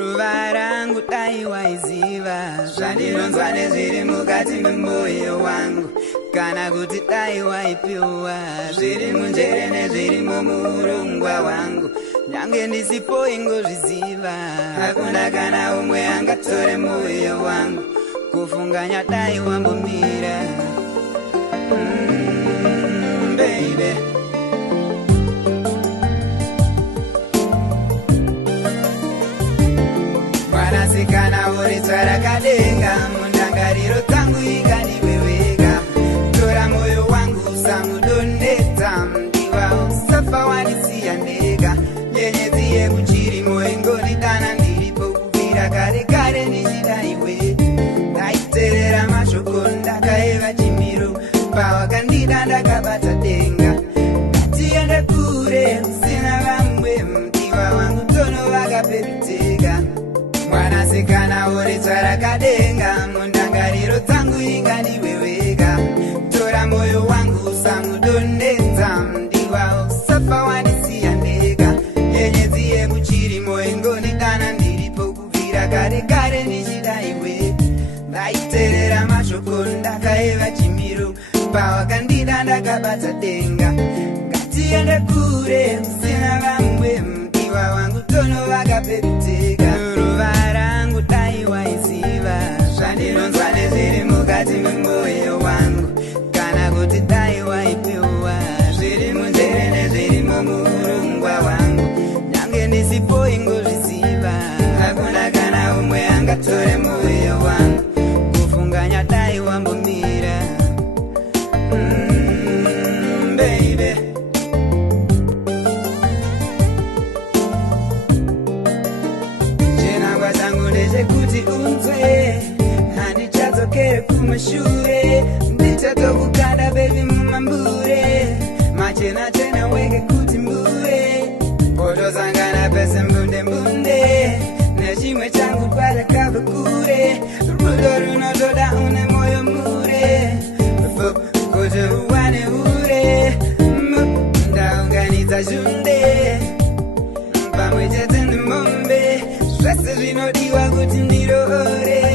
ruva rangu dai waiziva zvandinonzwa nezviri mukati memwoyo wangu, kana kuti dai waipiwa zviri munjere nezviri mumurungwa wangu, nyange ndisipo ingozviziva. Hakuna kana umwe angatore mwoyo wangu, kufunganya dai wambomira. Baby, mwanasikana uri tsvarakadenga, mundangariro dzangu ikandiweweka. Tora mwoyo wangu usamudonhedza, ndiwa usafa wanisiya ndega. Nyenyedzi yekuchirimo ingonidana ndiripo kubvira kare kare ndichida iwe. Ndaiteerera mashoko ndakaeva chimiro, pawakandida ndakabata denga. Ngatiende kure usina vamwe, mdiwa wangu tonova pekutega. Mwanasikana uri tsvarakadenga, mundangariro dzangu ingandiweweka. Tora mwoyo wangu usamudonhedza, mdiwa usafa wanisiya ndega. Nyenyedzi yemuchirimo ingonidana ndiripo kubvira kare kare ndichida iwe. Ndaiteerera mashoko ndakaeva chimiro, pawakandida ndakabata denga. Ngatiende kure usina vamwe, mdiwa wangu tonova pekutega. Ruva rangu dai waiziva zvandinonzwa nezviri mukati memwoyo wangu, kana kuti dai waipiwa zviri munjere nezviri mumurungwa wangu, nyange ndisipo ingozviziva. Hakuna kana umwe angatore mwoyo wangu, kufunganya dai wambomira. Baby, chinangwa changu ndechekuti unzwe, handichadzokere kumashure. Ndichatokukanda baby mumambure, machena chena weke kuti mbure. Potosangana pese mbunde mbunde, nechimwe changu patakabva kure. Rudo runotoda une moyo mure, kuti uwane ure. Ndaunganidza zvunde pamwe chete nemombe, zvese zvinodiwa kuti ndirore.